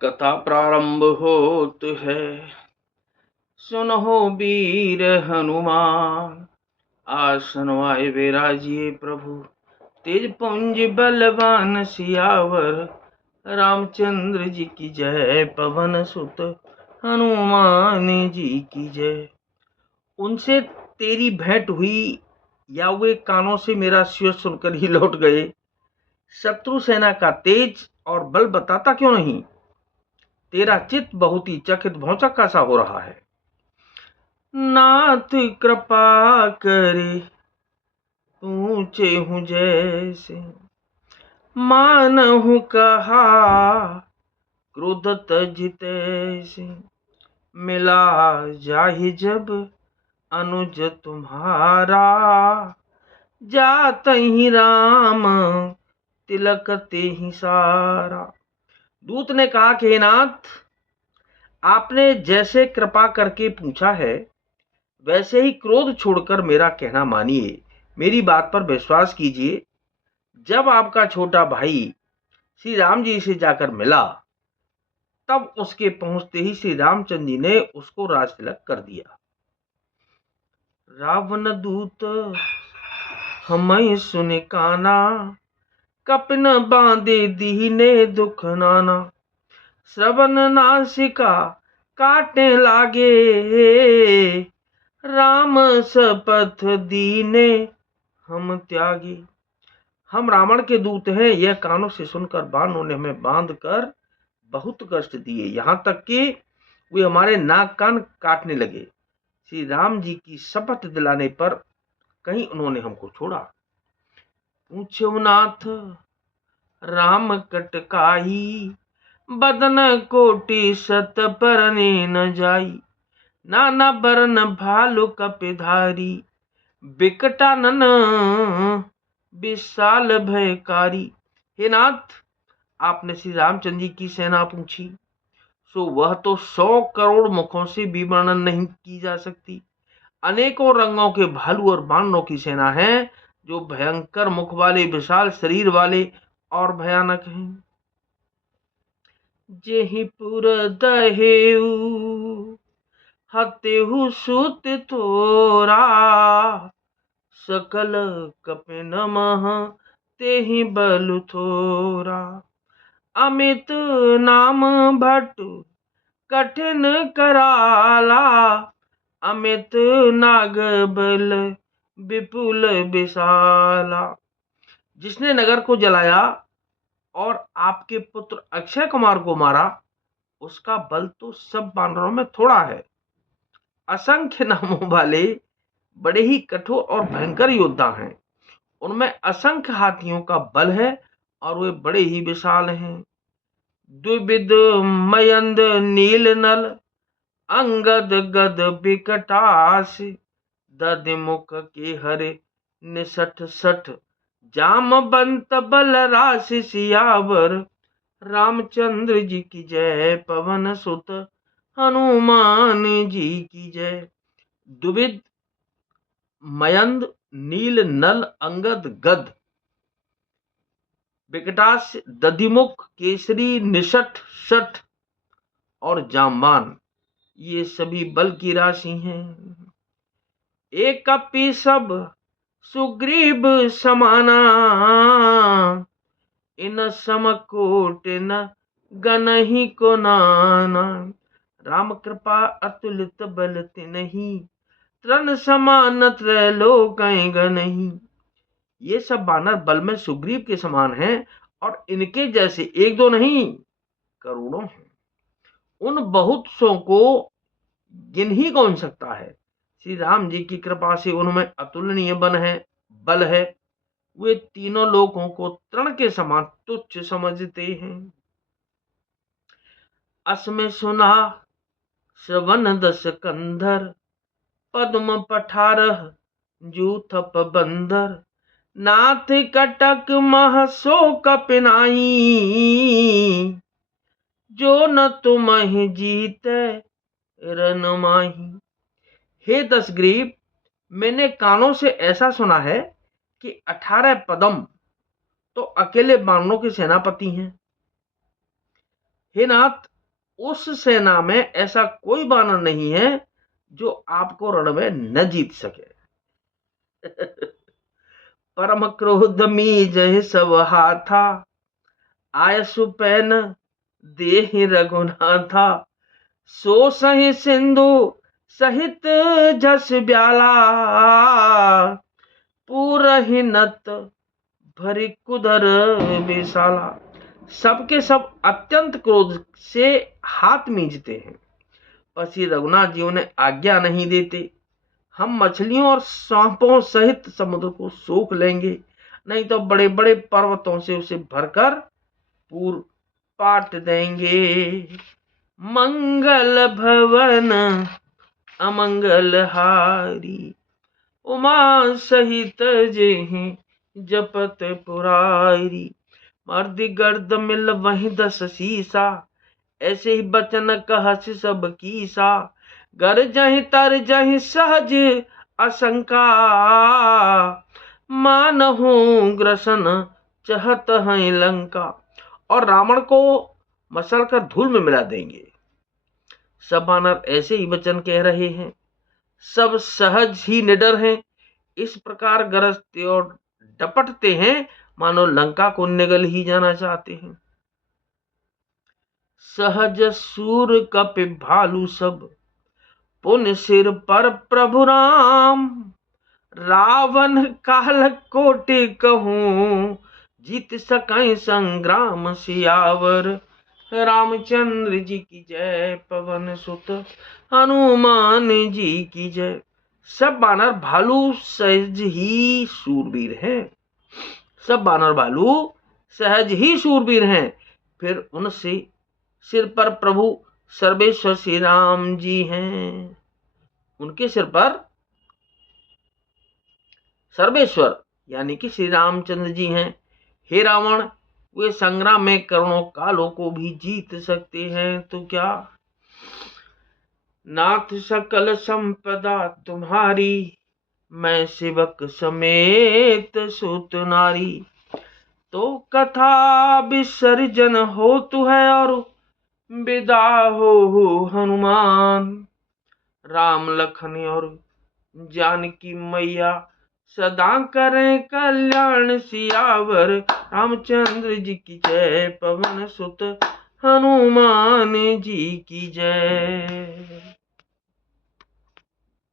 कथा प्रारंभ होत है। सुनहो वीर हनुमान, आसन आए विराजिए प्रभु। तेज पुंज बलवान सियावर, रामचंद्र जी की जय। पवन सुत हनुमान जी की जय। उनसे तेरी भेंट हुई या वे कानों से मेरा शिव सुनकर ही लौट गए। शत्रु सेना का तेज और बल बताता क्यों नहीं? तेरा चित्त बहुत ही चकित भौचक्का सा हो रहा है। नाथ कृपा करे पूछे हूँ जैसे, मानहु कहा क्रोधत जितैसे। मिला जाहि जब अनुज तुम्हारा, जात ही राम तिलक तेहि सारा। दूत ने कहा कि हे नाथ, आपने जैसे कृपा करके पूछा है वैसे ही क्रोध छोड़कर मेरा कहना मानिए, मेरी बात पर विश्वास कीजिए। जब आपका छोटा भाई श्री राम जी से जाकर मिला, तब उसके पहुंचते ही श्री रामचंद्र जी ने उसको राज तिलक कर दिया। रावण दूत हमें सुने काना, कपिन बांधे दीने दुख नाना। श्रवण नासिका काटने लागे, राम सपथ दीने हम त्यागी। हम रावण के दूत हैं, यह कानों से सुनकर बाणों ने हमें बांध कर बहुत कष्ट दिए, यहाँ तक कि वे हमारे नाक कान काटने लगे। श्री राम जी की शपथ दिलाने पर कहीं उन्होंने हमको छोड़ा। पूछो नाथ राम कटकाई, बदन कोटि सत परने न जाई। नाना बरन भालु कपिधारी, बिकटानन विशाल भयकारी। हे नाथ, आपने श्री रामचंद्र जी की सेना पूछी, सो वह तो 100 करोड़ मुखों से भी वर्णन नहीं की जा सकती। अनेकों रंगों के भालू और बानरों की सेना है, जो भयंकर मुख वाले, विशाल शरीर वाले और भयानक हैं। जेहि पुर दहेउ हतेहु सुत तोरा, सकल कपिन मह तेहि बल थोरा। अमित नाम भट्ट कठिन कराला, अमित नाग बल विपुल विशाला। जिसने नगर को जलाया और आपके पुत्र अक्षय कुमार को मारा, उसका बल तो सब बानरों में थोड़ा है। असंख्य नामों वाले बड़े ही कठोर और भयंकर योद्धा हैं। उनमें असंख्य हाथियों का बल है और वे बड़े ही विशाल हैं। द्विविध मयंद नील नल, अंगद गद बिकटास। दधिमुख के हरे निसठ सठ, जामवंत बल राशि सियावर। रामचंद्र जी की जय, पवन सुत हनुमान जी की जय। द्विविध मयंद नील नल अंगद गद बिकटास, दधिमुख, केसरी, निषठ, सठ और जामवान, ये सभी बल की राशि हैं। एक कपि सब सुग्रीव समाना, इन समकोट न गनहि को नाना। राम कृपा अतुलित बल तिन्हि, तृण समान त्रैलोक गनहि। ये सब बानर बल में सुग्रीव के समान हैं और इनके जैसे एक दो नहीं, करोड़ों हैं। उन बहुत सौ को गिन ही कौन सकता है। श्री राम जी की कृपा से उनमें अतुलनीय बल है। वे तीनों लोगों को तृण के समान तुच्छ समझते हैं। असमें सुना श्रवण दस कंधर, पद्म पठारह जूथप बंदर। नाथ कटक मह सो कपिनाई, जो न तुमहि जीते रन माही। हे दशग्रीव, मैंने कानों से ऐसा सुना है कि 18 पद्म तो अकेले बानरों के सेनापति हैं। हे नाथ, उस सेना में ऐसा कोई बानर नहीं है जो आपको रण में न जीत सके। परम क्रोध मी जय सब हाथा, आय सुपैन देह रघुनाथा, सो सही सिंधु सहित जस ब्याला, पूरहि नत भरी कुदर विशाला। सबके सब अत्यंत क्रोध से हाथ मींचते हैं, पर श्री रघुनाथ जी उन्हें आज्ञा नहीं देते। हम मछलियों और सांपों सहित समुद्र को सोख लेंगे, नहीं तो बड़े बड़े पर्वतों से उसे भरकर पूर पाट देंगे। मंगल भवन अमंगल हारी, उमा सहित जेहि जपत पुरारी। मर्दि गर्द मिल वहीं 10 शीसा, ऐसे ही बचन कहस सब कीसा। गर जहि तर जहि सहज आशंका, मानहु ग्रसन चहत हैं लंका। और रावण को मसल कर धूल में मिला देंगे। सब बानर ऐसे ही वचन कह रहे हैं, सब सहज ही निडर हैं। इस प्रकार गरजते और डपटते हैं मानो लंका को निगल ही जाना चाहते हैं। सहज सूर कपि भालू सब, पुन सिर पर प्रभु राम। रावण काल कोटि कहूं, जीत सकै संग्राम सियावर। रामचंद्र जी की जय, पवन सुत हनुमान जी की जय। सब बानर भालू सहज ही सूरवीर हैं, सब बानर भालू सहज ही सूरवीर हैं। फिर उनसे सिर पर प्रभु सर्वेश्वर श्री राम जी हैं, उनके सिर पर सर्वेश्वर यानी कि श्री रामचंद्र जी हैं। हे रावण, वे संग्राम में करोड़ों कालों को भी जीत सकते हैं तो क्या। नाथ सकल संपदा तुम्हारी, मैं सेवक समेत सुत नारी। तो कथा विसर्जन होतु है और विदा हो हनुमान। राम लखन और जानकी मैया, सदा करें कल्याण सियावर। रामचंद्र जी की जय, पवन सुत हनुमान जी की जय।